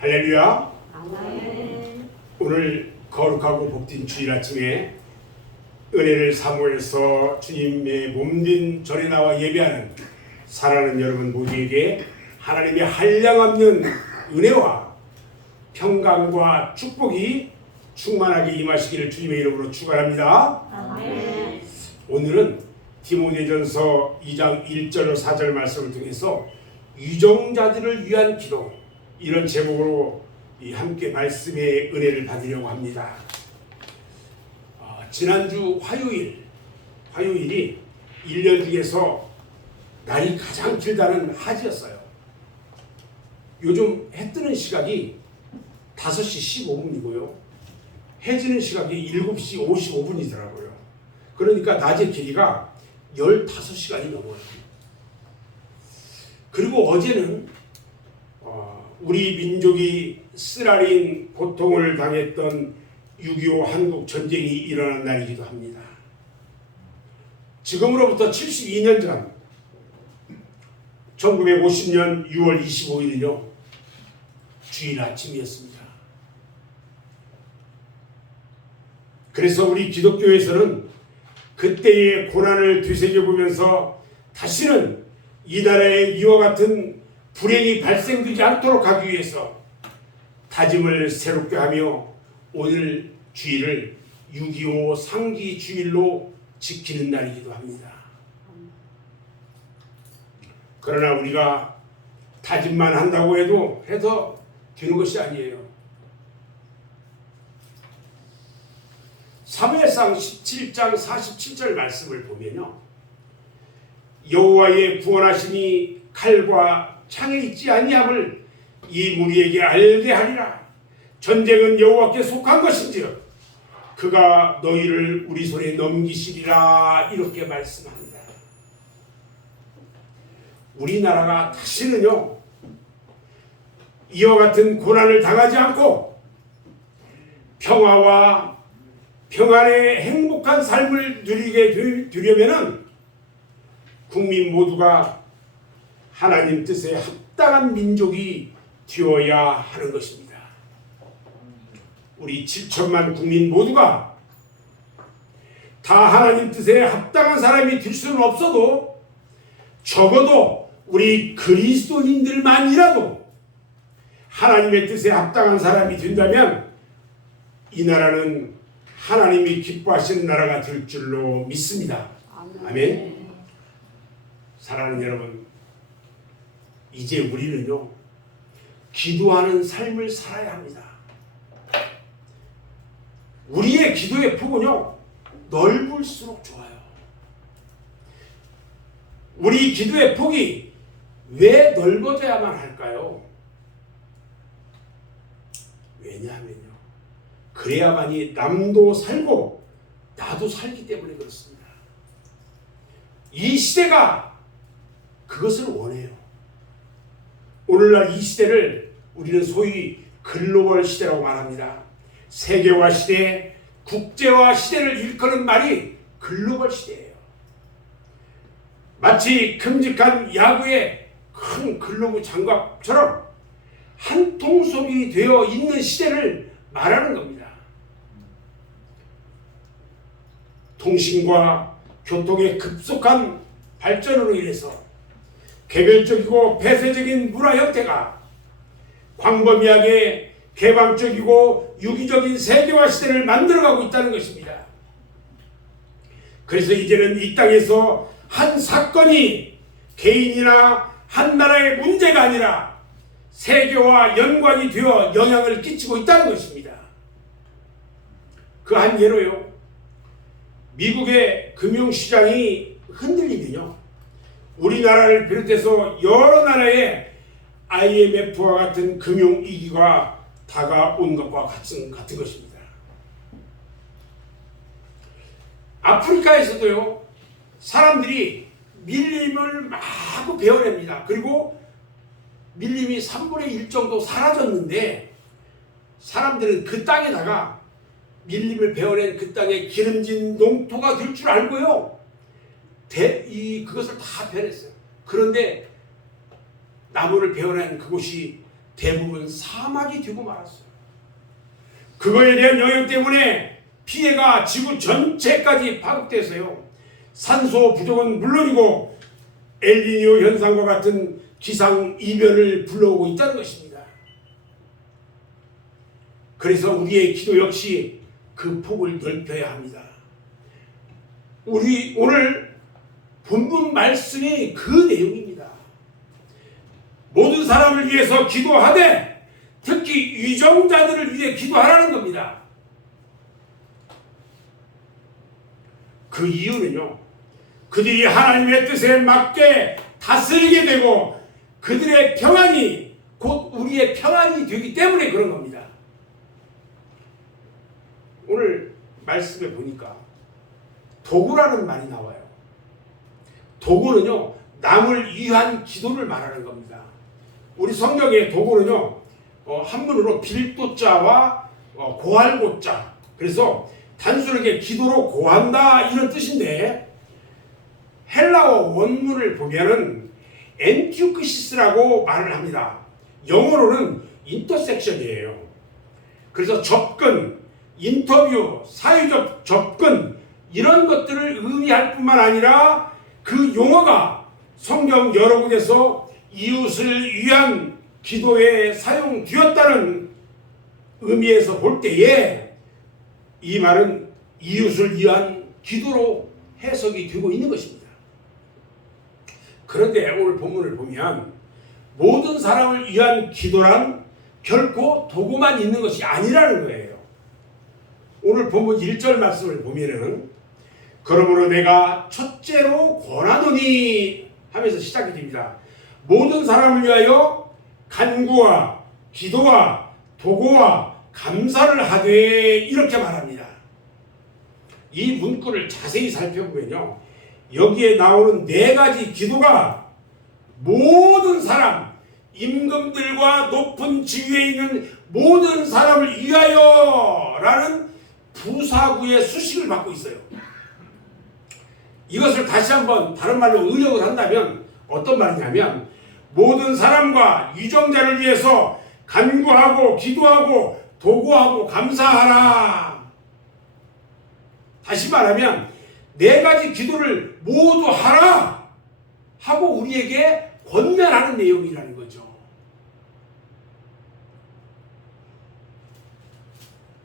할렐루야. 아멘. 오늘 거룩하고 복된 주일 아침에 은혜를 사모해서 주님의 몸된 절에 나와 예배하는 사랑하는 여러분 모두에게 하나님의 한량없는 은혜와 평강과 축복이 충만하게 임하시기를 주님의 이름으로 축원합니다. 아멘. 오늘은 디모데전서 2장 1절로 4절 말씀을 통해서 유정자들을 위한 기도, 이런 제목으로 함께 말씀의 은혜를 받으려고 합니다. 지난주 화요일이 1년 중에서 날이 가장 길다는 하지였어요. 요즘 해 뜨는 시각이 5시 15분이고요. 해 지는 시각이 7시 55분이더라고요. 그러니까 낮의 길이가 15시간이 넘어요. 그리고 어제는 우리 민족이 쓰라린 고통을 당했던 6.25 한국 전쟁이 일어난 날이기도 합니다. 지금으로부터 72년 전 1950년 6월 25일은요 주일 아침이었습니다. 그래서 우리 기독교에서는 그때의 고난을 되새겨보면서 다시는 이 나라에 이와 같은 불행이 발생되지 않도록 하기 위해서 다짐을 새롭게 하며 오늘 주일을 6.25 상기 주일로 지키는 날이기도 합니다. 그러나 우리가 다짐만 한다고 해서 되는 것이 아니에요. 사무엘상 17장 47절 말씀을 보면요, 여호와의 구원하심이 칼과 창에 있지 아니함을 이 무리에게 알게 하리라. 전쟁은 여호와께 속한 것인지라 그가 너희를 우리 손에 넘기시리라. 이렇게 말씀합니다. 우리나라가 다시는요 이와 같은 고난을 당하지 않고 평화와 평안의 행복한 삶을 누리게 되려면은 국민 모두가 하나님 뜻에 합당한 민족이 되어야 하는 것입니다. 우리 7천만 국민 모두가 다 하나님 뜻에 합당한 사람이 될 수는 없어도 적어도 우리 그리스도인들만이라도 하나님의 뜻에 합당한 사람이 된다면 이 나라는 하나님이 기뻐하시는 나라가 될 줄로 믿습니다. 아멘. 사랑하는 여러분, 이제 우리는요 기도하는 삶을 살아야 합니다. 우리의 기도의 폭은요 넓을수록 좋아요. 우리 기도의 폭이 왜 넓어져야만 할까요? 왜냐하면요 그래야만이 남도 살고 나도 살기 때문에 그렇습니다. 이 시대가 그것을 원해요. 오늘날 이 시대를 우리는 소위 글로벌 시대라고 말합니다. 세계화 시대, 국제화 시대를 일컫는 말이 글로벌 시대예요. 마치 큼직한 야구의 큰 글로브 장갑처럼 한 통속이 되어 있는 시대를 말하는 겁니다. 통신과 교통의 급속한 발전으로 인해서 개별적이고 폐쇄적인 문화 형태가 광범위하게 개방적이고 유기적인 세계화 시대를 만들어가고 있다는 것입니다. 그래서 이제는 이 땅에서 한 사건이 개인이나 한 나라의 문제가 아니라 세계와 연관이 되어 영향을 끼치고 있다는 것입니다. 그 한 예로요, 미국의 금융시장이 흔들리면요 우리나라를 비롯해서 여러 나라에 IMF와 같은 금융위기가 다가온 것과 같은 것입니다. 아프리카에서도요 사람들이 밀림을 마구 베어냅니다. 그리고 밀림이 3분의 1 정도 사라졌는데 사람들은 그 땅에다가 밀림을 베어낸 그 땅에 기름진 농토가 될 줄 알고요 그것을 다 베어냈어요. 그런데 나무를 베어낸 그곳이 대부분 사막이 되고 말았어요. 그거에 대한 영향 때문에 피해가 지구 전체까지 파급돼서요. 산소 부족은 물론이고 엘니뇨 현상과 같은 기상 이변을 불러오고 있다는 것입니다. 그래서 우리의 기도 역시 그 폭을 넓혀야 합니다. 우리 오늘 본문 말씀이 그 내용입니다. 모든 사람을 위해서 기도하되 특히 위정자들을 위해 기도하라는 겁니다. 그 이유는요, 그들이 하나님의 뜻에 맞게 다스리게 되고 그들의 평안이 곧 우리의 평안이 되기 때문에 그런 겁니다. 오늘 말씀에 보니까 도구라는 말이 나와요. 도구는요, 남을 위한 기도를 말하는 겁니다. 우리 성경의 도구는요, 한문으로 빌도자와 고할고자, 그래서 단순하게 기도로 고한다 이런 뜻인데, 헬라어 원문을 보면은 엔티우크시스라고 말을 합니다. 영어로는 인터섹션이에요. 그래서 접근, 인터뷰, 사회적 접근 이런 것들을 의미할 뿐만 아니라 그 용어가 성경 여러 곳에서 이웃을 위한 기도에 사용되었다는 의미에서 볼 때에 이 말은 이웃을 위한 기도로 해석이 되고 있는 것입니다. 그런데 오늘 본문을 보면 모든 사람을 위한 기도란 결코 도구만 있는 것이 아니라는 거예요. 오늘 본문 1절 말씀을 보면은 그러므로 내가 첫째로 권하노니 하면서 시작이 됩니다. 모든 사람을 위하여 간구와 기도와 도구와 감사를 하되 이렇게 말합니다. 이 문구를 자세히 살펴보면요, 여기에 나오는 네 가지 기도가 모든 사람, 임금들과 높은 지위에 있는 모든 사람을 위하여 라는 부사구의 수식을 받고 있어요. 이것을 다시 한번 다른 말로 의역을 한다면 어떤 말이냐면, 모든 사람과 유정자를 위해서 간구하고 기도하고 도구하고 감사하라. 다시 말하면 네 가지 기도를 모두 하라 하고 우리에게 권면하는 내용이라는 거죠.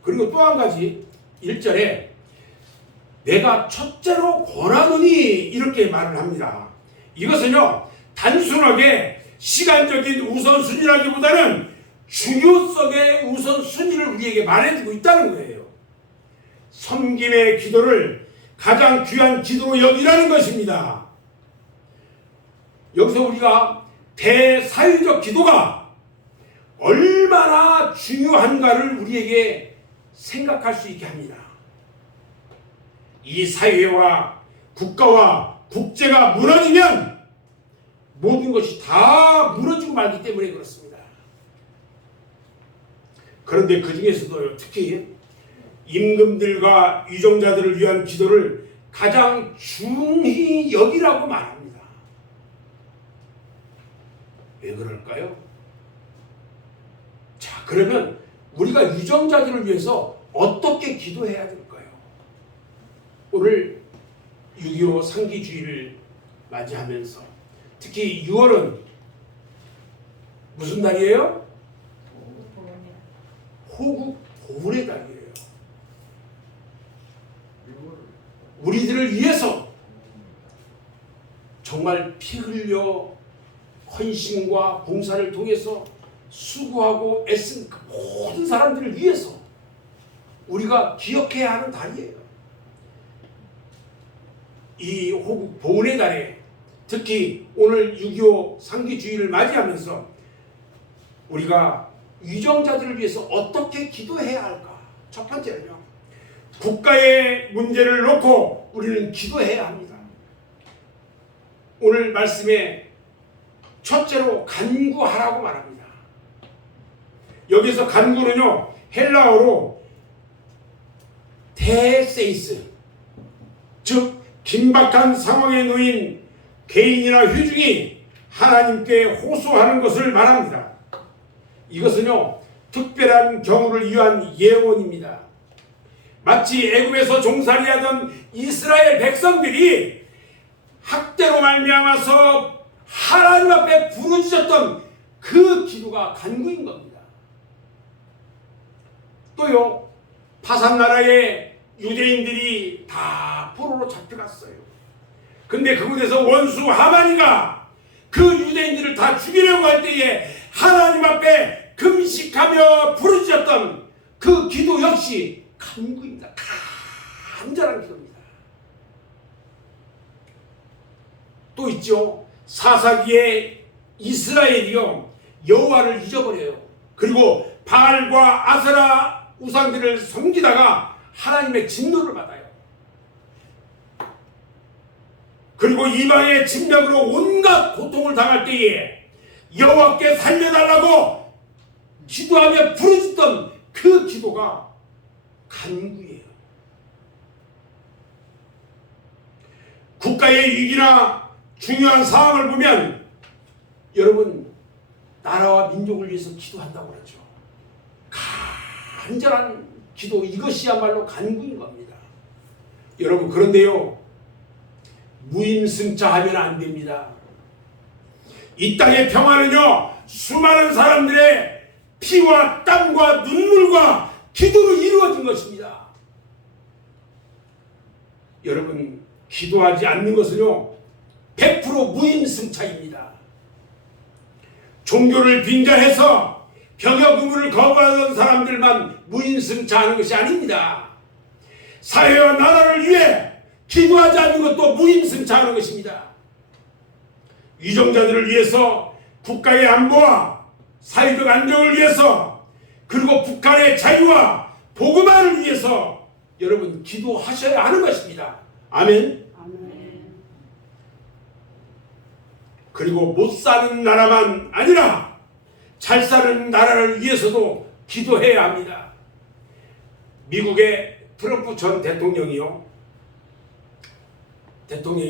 그리고 또 한 가지 1절에 내가 첫째로 권하노니 이렇게 말을 합니다. 이것은요, 단순하게 시간적인 우선순위라기보다는 중요성의 우선순위를 우리에게 말해주고 있다는 거예요. 섬김의 기도를 가장 귀한 기도로 여기라는 것입니다. 여기서 우리가 대사회적 기도가 얼마나 중요한가를 우리에게 생각할 수 있게 합니다. 이 사회와 국가와 국제가 무너지면 모든 것이 다 무너지고 말기 때문에 그렇습니다. 그런데 그 중에서도 특히 임금들과 유정자들을 위한 기도를 가장 중히 여기라고 말합니다. 왜 그럴까요? 자, 그러면 우리가 유정자들을 위해서 어떻게 기도해야 될까요? 오늘 6.25 상기주의를 맞이하면서 특히 6월은 무슨 달이에요? 호국 보훈의 달이에요. 우리들을 위해서 정말 피 흘려 헌신과 봉사를 통해서 수고하고 애쓴 그 모든 사람들을 위해서 우리가 기억해야 하는 달이에요. 이 호국 보훈의 달에 특히 오늘 6.25 상기주의를 맞이하면서 우리가 위정자들을 위해서 어떻게 기도해야 할까? 첫 번째는요, 국가의 문제를 놓고 우리는 기도해야 합니다. 오늘 말씀에 첫째로 간구하라고 말합니다. 여기서 간구는요, 헬라어로 테세이스, 즉 긴박한 상황에 놓인 개인이나 회중이 하나님께 호소하는 것을 말합니다. 이것은요 특별한 경우를 위한 예언입니다. 마치 애굽에서 종살이하던 이스라엘 백성들이 학대로 말미암아서 하나님 앞에 부르짖었던 그 기도가 간구인 겁니다. 또요 파산 나라의 유대인들이 다 포로로 잡혀갔어요. 근데 그곳에서 원수 하만이가 그 유대인들을 다 죽이려고 할 때에 하나님 앞에 금식하며 부르짖었던 그 기도 역시 간구입니다. 간절한 기도입니다. 또 있죠. 사사기에 이스라엘이요 여호와를 잊어버려요. 그리고 바알과 아세라 우상들을 섬기다가 하나님의 진노를 받아요. 그리고 이방의 침략으로 온갖 고통을 당할 때에 여호와께 살려달라고 기도하며 부르짖던 그 기도가 간구예요. 국가의 위기나 중요한 상황을 보면 여러분 나라와 민족을 위해서 기도한다고 그러죠. 간절한 기도, 이것이야말로 간구인 겁니다. 여러분 그런데요 무임승차하면 안 됩니다. 이 땅의 평화는요 수많은 사람들의 피와 땀과 눈물과 기도로 이루어진 것입니다. 여러분 기도하지 않는 것은요 100% 무임승차입니다. 종교를 빙자해서 병역 의무를 거부하던 사람들만 무임승차하는 것이 아닙니다. 사회와 나라를 위해 기도하지 않는 것도 무임승차하는 것입니다. 위정자들을 위해서, 국가의 안보와 사회적 안정을 위해서, 그리고 북한의 자유와 복음화를 위해서 여러분 기도하셔야 하는 것입니다. 아멘. 아멘. 그리고 못 사는 나라만 아니라 잘 사는 나라를 위해서도 기도해야 합니다. 미국의 트럼프 전 대통령이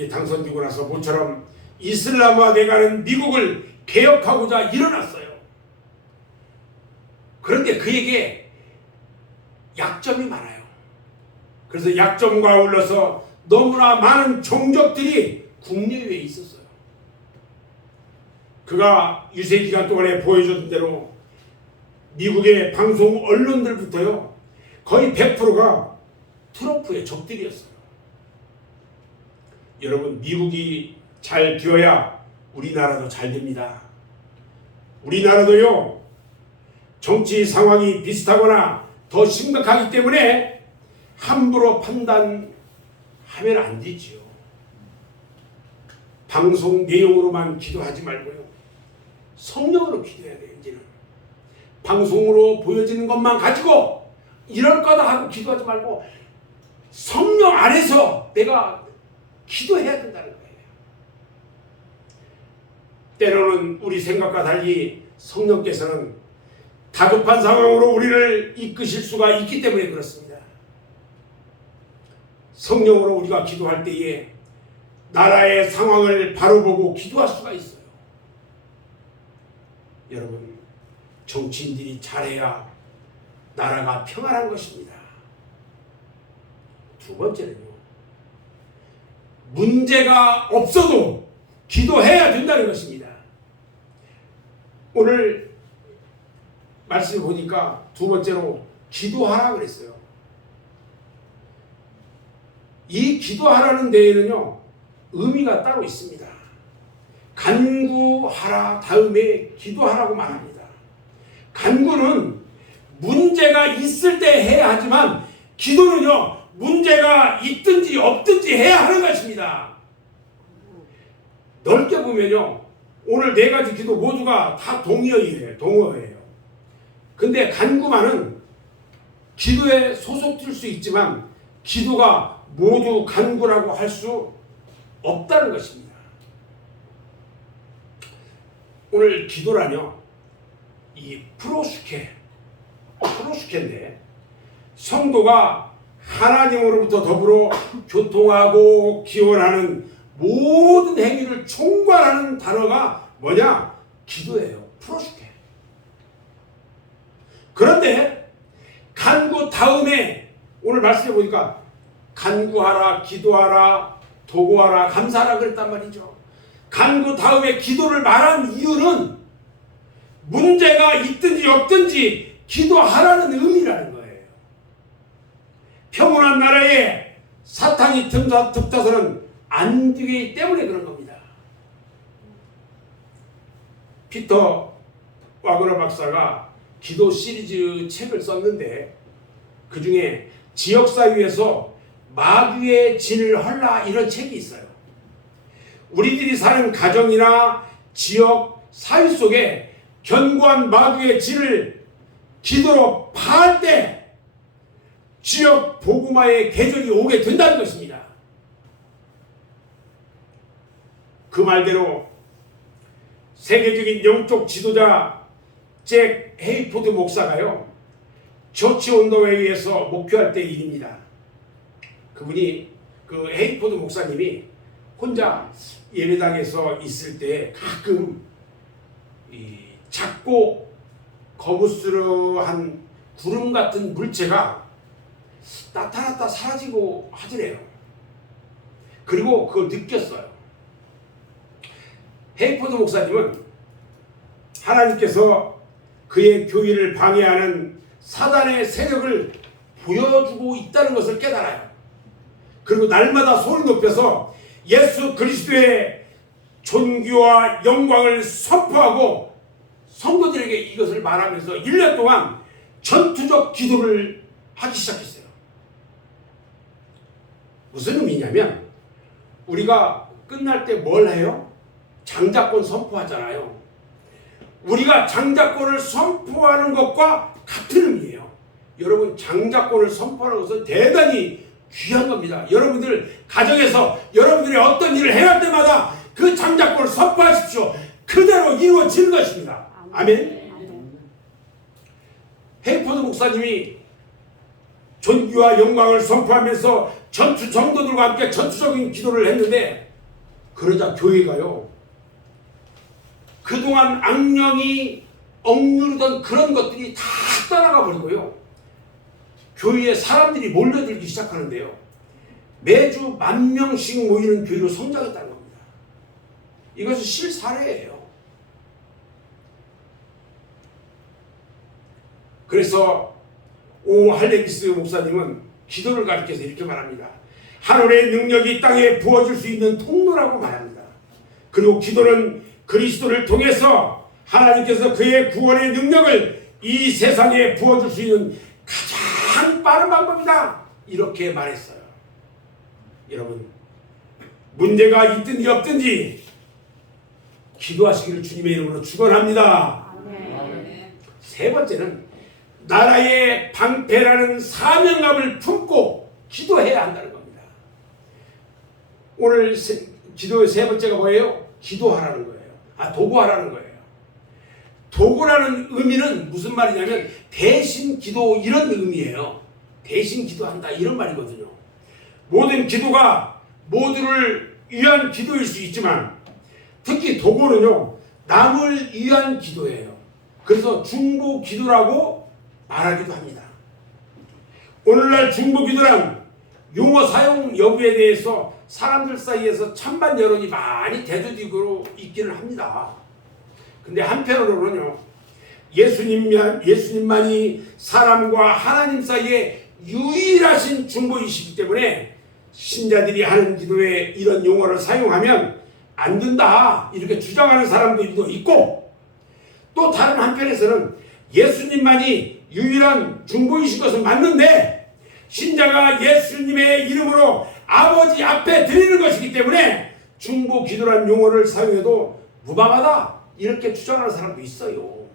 당선되고 나서 모처럼 이슬람화돼가는 미국을 개혁하고자 일어났어요. 그런데 그에게 약점이 많아요. 그래서 약점과 아울러서 너무나 많은 종족들이 국내외에 있었어요. 그가 유세 기간 동안에 보여줬던 대로 미국의 방송 언론들부터요 거의 100%가 트럼프의 적들이었어요. 여러분 미국이 잘 되어야 우리나라도 잘 됩니다. 우리나라도요 정치 상황이 비슷하거나 더 심각하기 때문에 함부로 판단하면 안 되지요. 방송 내용으로만 기도하지 말고요 성령으로 기도해야 돼요. 이제는 방송으로 보여지는 것만 가지고 이럴 거다 하고 기도하지 말고 성령 안에서 내가 기도해야 된다는 거예요. 때로는 우리 생각과 달리 성령께서는 다급한 상황으로 우리를 이끄실 수가 있기 때문에 그렇습니다. 성령으로 우리가 기도할 때에 나라의 상황을 바로 보고 기도할 수가 있어요. 여러분 정치인들이 잘해야 나라가 평안한 것입니다. 두 번째는요 문제가 없어도 기도해야 된다는 것입니다. 오늘 말씀 보니까 두 번째로 기도하라 그랬어요. 이 기도하라는 데에는요 의미가 따로 있습니다. 간구하라 다음에 기도하라고 말합니다. 간구는 문제가 있을 때 해야 하지만 기도는요 문제가 있든지 없든지 해야 하는 것입니다. 넓게 보면요 오늘 네 가지 기도 모두가 다 동어예요. 근데 간구만은 기도에 소속될 수 있지만 기도가 모두 간구라고 할 수 없다는 것입니다. 오늘 기도라뇨 이 프로스케인데 성도가 하나님으로부터 더불어 교통하고 기원하는 모든 행위를 총괄하는 단어가 뭐냐? 기도예요. 프로스케. 그런데 간구 다음에 오늘 말씀해 보니까 간구하라, 기도하라, 도구하라, 감사하라 그랬단 말이죠. 간구 다음에 기도를 말한 이유는 문제가 있든지 없든지 기도하라는 의미라는 거예요. 평온한 나라에 사탄이 틈타서는 안 되기 때문에 그런 겁니다. 피터 와그너 박사가 기도 시리즈 책을 썼는데 그 중에 지역사회에서 마귀의 진을 헐라 이런 책이 있어요. 우리들이 사는 가정이나 지역 사회 속에 견고한 마귀의 진을 기도로 파할 때 지역 복음화의 계절이 오게 된다는 것입니다. 그 말대로 세계적인 영적 지도자 잭 헤이포드 목사가요, 처치 온더웨이에서 목회할 때의 일입니다. 그분이 그 헤이포드 목사님이 혼자 예배당에서 있을 때 가끔 이 작고 거무스러한 구름 같은 물체가 나타났다 사라지고 하더래요. 그리고 그걸 느꼈어요. 헤이포드 목사님은 하나님께서 그의 교회를 방해하는 사단의 세력을 보여주고 있다는 것을 깨달아요. 그리고 날마다 소리 높여서 예수 그리스도의 존귀와 영광을 선포하고 성도들에게 이것을 말하면서 1년 동안 전투적 기도를 하기 시작했어요. 무슨 의미냐면 우리가 끝날 때 뭘 해요? 장자권 선포하잖아요. 우리가 장자권을 선포하는 것과 같은 의미예요. 여러분, 장자권을 선포하는 것은 대단히 귀한 겁니다. 여러분들 가정에서 여러분들이 어떤 일을 해야 할 때마다 그 장자권을 선포하십시오. 그대로 이루어지는 것입니다. 아멘. 헤이포드 목사님이 존귀와 영광을 선포하면서 전투 정도들과 함께 전투적인 기도를 했는데, 그러자 교회가요, 그동안 악령이 억누르던 그런 것들이 다 떠나가 버리고요, 교회에 사람들이 몰려들기 시작하는데요, 매주 10,000명씩 모이는 교회로 성장했다는 겁니다. 이것은 실사례예요. 그래서 오 할레기스 목사님은 기도를 가르쳐서 이렇게 말합니다. 하늘의 능력이 땅에 부어질 수 있는 통로라고 말합니다. 그리고 기도는 그리스도를 통해서 하나님께서 그의 구원의 능력을 이 세상에 부어줄 수 있는 가장 빠른 방법이다, 이렇게 말했어요. 여러분, 문제가 있든지 없든지 기도하시기를 주님의 이름으로 축원합니다. 세 번째는 나라의 방패라는 사명감을 품고 기도해야 한다는 겁니다. 오늘 기도의 세 번째가 뭐예요? 기도하라는 거예요. 도구하라는 거예요. 도구라는 의미는 무슨 말이냐면 대신 기도, 이런 의미예요. 대신 기도한다, 이런 말이거든요. 모든 기도가 모두를 위한 기도일 수 있지만 특히 도구는요, 남을 위한 기도예요. 그래서 중보 기도라고 말하기도 합니다. 오늘날 중보 기도란 용어 사용 여부에 대해서 사람들 사이에서 찬반 여론이 많이 대두되고 있기는 합니다. 근데 한편으로는요, 예수님만이 사람과 하나님 사이에 유일하신 중보이시기 때문에 신자들이 하는 기도에 이런 용어를 사용하면 안 된다, 이렇게 주장하는 사람들도 있고, 또 다른 한편에서는 예수님만이 유일한 중보이신 것은 맞는데 신자가 예수님의 이름으로 아버지 앞에 드리는 것이기 때문에 중보 기도라는 용어를 사용해도 무방하다, 이렇게 주장하는 사람도 있어요.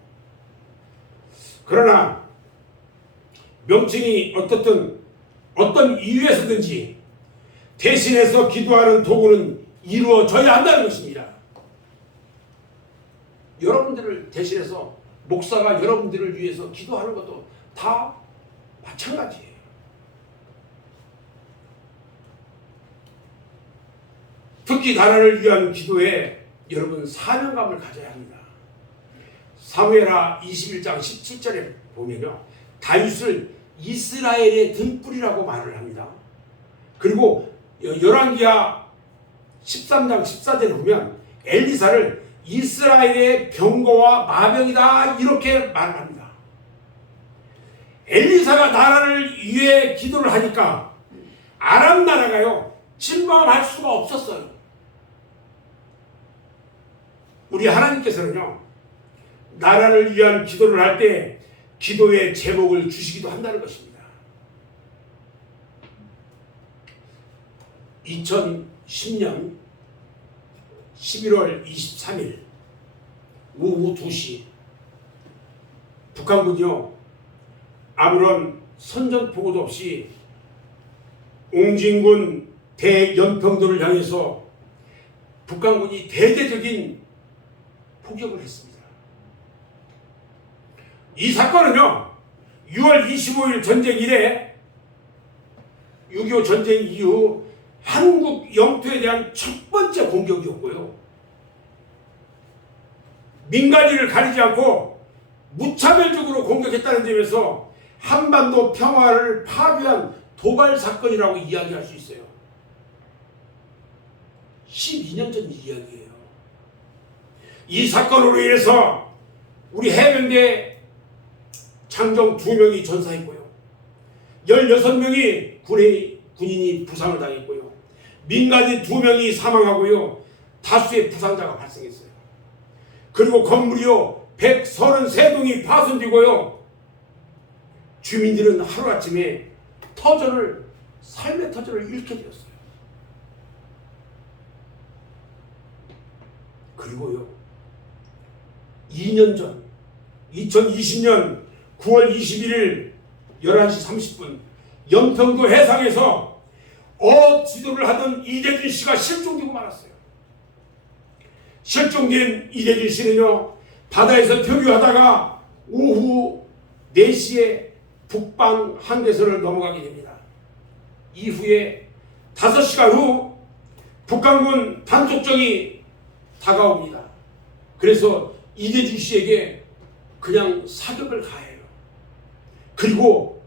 그러나 명칭이 어떻든 어떤 이유에서든지 대신해서 기도하는 도구는 이루어져야 한다는 것입니다. 여러분들을 대신해서 목사가 여러분들을 위해서 기도하는 것도 다 마찬가지예요. 특히 나라를 위한 기도에 여러분 사명감을 가져야 합니다. 사무엘하 21장 17절에 보면요, 다윗을 이스라엘의 등불이라고 말을 합니다. 그리고 열왕기하 13장 14절에 보면 엘리사를 이스라엘의 병거와 마병이다 이렇게 말합니다. 엘리사가 나라를 위해 기도를 하니까 아람 나라가요 침범할 수가 없었어요. 우리 하나님께서는요 나라를 위한 기도를 할 때 기도의 제목을 주시기도 한다는 것입니다. 2010년 11월 23일 오후 2시 북한군이요 아무런 선전포고도 없이 옹진군 대연평도를 향해서 북한군이 대대적인 포격을 했습니다. 이 사건은요 6월 25일 전쟁 이래 6.25 전쟁 이후 한국 영토에 대한 첫 번째 공격이었고요. 민간인을 가리지 않고 무차별적으로 공격했다는 점에서 한반도 평화를 파괴한 도발 사건이라고 이야기할 수 있어요. 12년 전 이야기예요. 이 사건으로 인해서 우리 해병대 장정 2명이 전사했고요. 16명이 군인이 부상을 당했고요. 민간인 2명이 사망하고요. 다수의 부상자가 발생했어요. 그리고 건물이요 133동이 파손되고요. 주민들은 하루아침에 삶의 터전을 잃게 되었어요. 그리고요 2년 전 2020년 9월 21일 11시 30분 연평도 해상에서 어업 지도를 하던 이대준 씨가 실종되고 말았어요. 실종된 이대준 씨는요 바다에서漂流하다가 오후 4시에 북방 한계선을 넘어가게 됩니다. 이후에 5시간 후 북한군 단속정이 다가옵니다. 그래서 이대준 씨에게 그냥 사격을 가해요. 그리고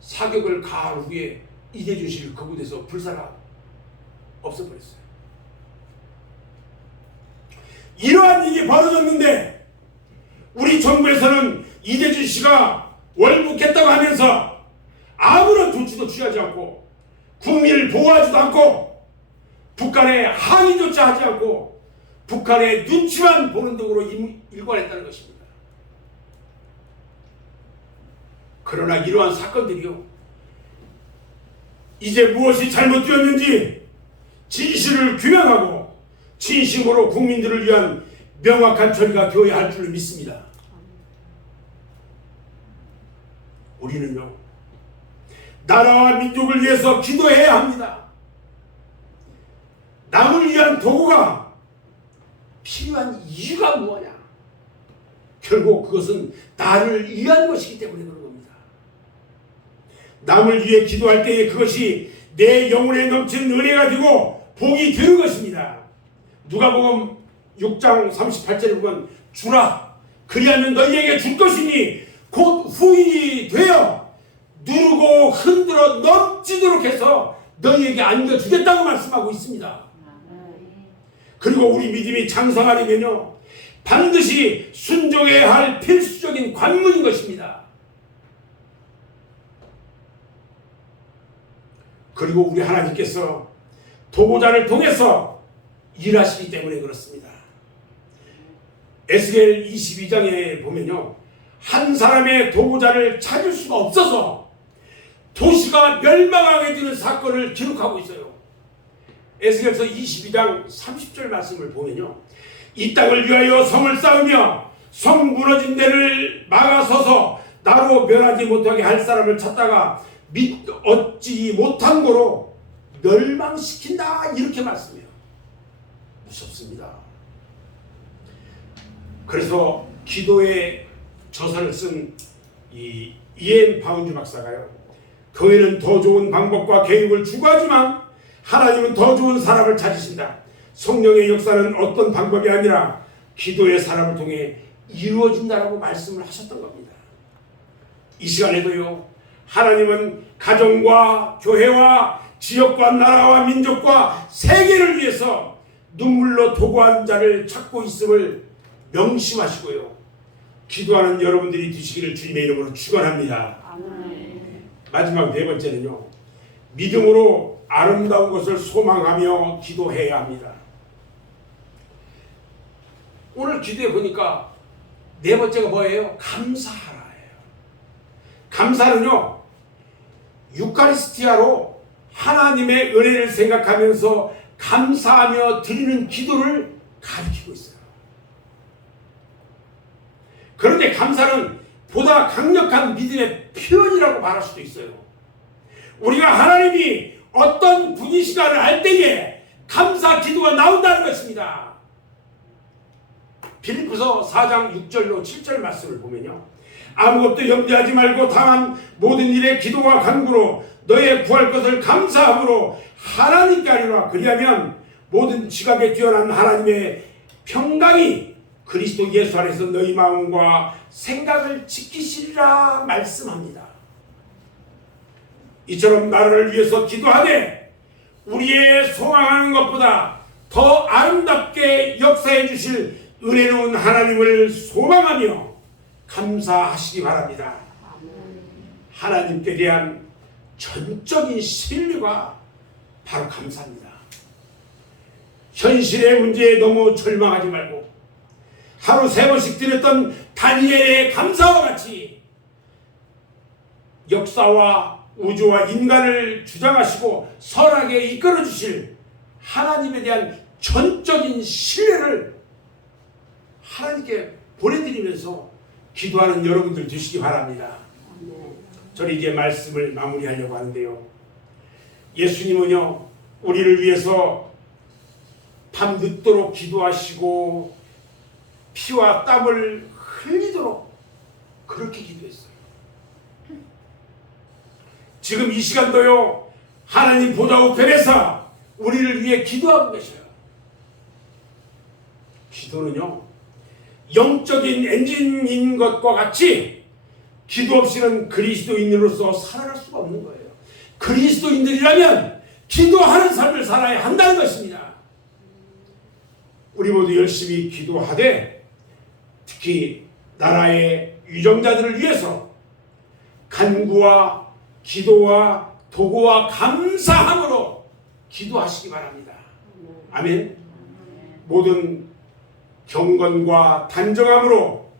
사격을 가한 후에 이대준 씨를 그곳에서 불사라 없애버렸어요. 이러한 일이 벌어졌는데 우리 정부에서는 이대준 씨가 월북했다고 하면서 아무런 조치도 취하지 않고 국민을 보호하지도 않고 북한에 항의조차 하지 않고 북한의 눈치만 보는 등으로 일관했다는 것입니다. 그러나 이러한 사건들이요 이제 무엇이 잘못되었는지 진실을 규명하고 진심으로 국민들을 위한 명확한 처리가 되어야 할 줄 믿습니다. 우리는요 나라와 민족을 위해서 기도해야 합니다. 남을 위한 도구가 필요한 이유가 뭐냐? 결국 그것은 나를 위한 것이기 때문에 그런 겁니다. 남을 위해 기도할 때에 그것이 내 영혼에 넘치는 은혜가 되고 복이 되는 것입니다. 누가복음 6장 38절에 보면 주라 그리하면 너희에게 줄 것이니 곧 후인이 되어 누르고 흔들어 넘치도록 해서 너희에게 안겨주겠다고 말씀하고 있습니다. 그리고 우리 믿음이 장성하려면요 반드시 순종해야 할 필수적인 관문인 것입니다. 그리고 우리 하나님께서 도보자를 통해서 일하시기 때문에 그렇습니다. 에스겔 22장에 보면요 한 사람의 도보자를 찾을 수가 없어서 도시가 멸망하게 되는 사건을 기록하고 있어요. 에스겔서 22장 30절 말씀을 보면요 이 땅을 위하여 성을 쌓으며 성 무너진 데를 막아서서 나로 멸하지 못하게 할 사람을 찾다가 얻지 못한 거로 멸망시킨다 이렇게 말씀해요. 무섭습니다. 그래서 기도의 저서를 쓴 이 이엔 바운주 박사가요 교회는 더 좋은 방법과 계획을 추구하지만 하나님은 더 좋은 사람을 찾으신다. 성령의 역사는 어떤 방법이 아니라 기도의 사람을 통해 이루어진다라고 말씀을 하셨던 겁니다. 이 시간에도요, 하나님은 가정과 교회와 지역과 나라와 민족과 세계를 위해서 눈물로 도구한 자를 찾고 있음을 명심하시고요, 기도하는 여러분들이 되시기를 주님의 이름으로 축원합니다. 마지막 네 번째는요, 믿음으로 아름다운 것을 소망하며 기도해야 합니다. 오늘 기도해 보니까 네 번째가 뭐예요? 감사하라예요. 감사는요, 유카리스티아로 하나님의 은혜를 생각하면서 감사하며 드리는 기도를 가리키고 있어요. 그런데 감사는 보다 강력한 믿음의 표현이라고 말할 수도 있어요. 우리가 하나님이 어떤 분이시가를 알 때에 감사 기도가 나온다는 것입니다. 빌립보서 4장 6절로 7절 말씀을 보면요, 아무것도 염려하지 말고 다만 모든 일에 기도와 간구로 너의 구할 것을 감사함으로 하나님께 하리라. 그리하면 모든 지각에 뛰어난 하나님의 평강이 그리스도 예수 안에서 너희 마음과 생각을 지키시리라 말씀합니다. 이처럼 나라를 위해서 기도하되 우리의 소망하는 것보다 더 아름답게 역사해 주실 은혜로운 하나님을 소망하며 감사하시기 바랍니다. 하나님께 대한 전적인 신뢰가 바로 감사입니다. 현실의 문제에 너무 절망하지 말고 하루 3번씩 드렸던 다니엘의 감사와 같이 역사와 우주와 인간을 주장하시고 선하게 이끌어 주실 하나님에 대한 전적인 신뢰를 하나님께 보내드리면서 기도하는 여러분들 되시기 바랍니다. 저는 이제 말씀을 마무리하려고 하는데요, 예수님은요, 우리를 위해서 밤 늦도록 기도하시고 피와 땀을 흘리도록 그렇게 기도했어요. 지금 이 시간도요, 하나님 보좌 우편에서 우리를 위해 기도하고 계셔요. 기도는요, 영적인 엔진인 것과 같이 기도 없이는 그리스도인으로서 살아갈 수가 없는 거예요. 그리스도인들이라면 기도하는 삶을 살아야 한다는 것입니다. 우리 모두 열심히 기도하되 특히 나라의 유정자들을 위해서 간구와 기도와 도구와 감사함으로 기도하시기 바랍니다. 아멘. 모든 경건과 단정함으로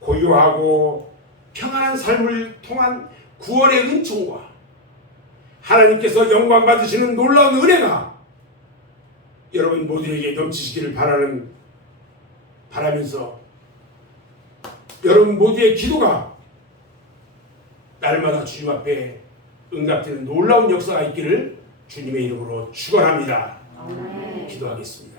고요하고 평안한 삶을 통한 구원의 은총과 하나님께서 영광 받으시는 놀라운 은혜가 여러분 모두에게 넘치시기를 바라면서 여러분 모두의 기도가 날마다 주님 앞에 응답되는 놀라운 역사가 있기를 주님의 이름으로 축원합니다. 기도하겠습니다.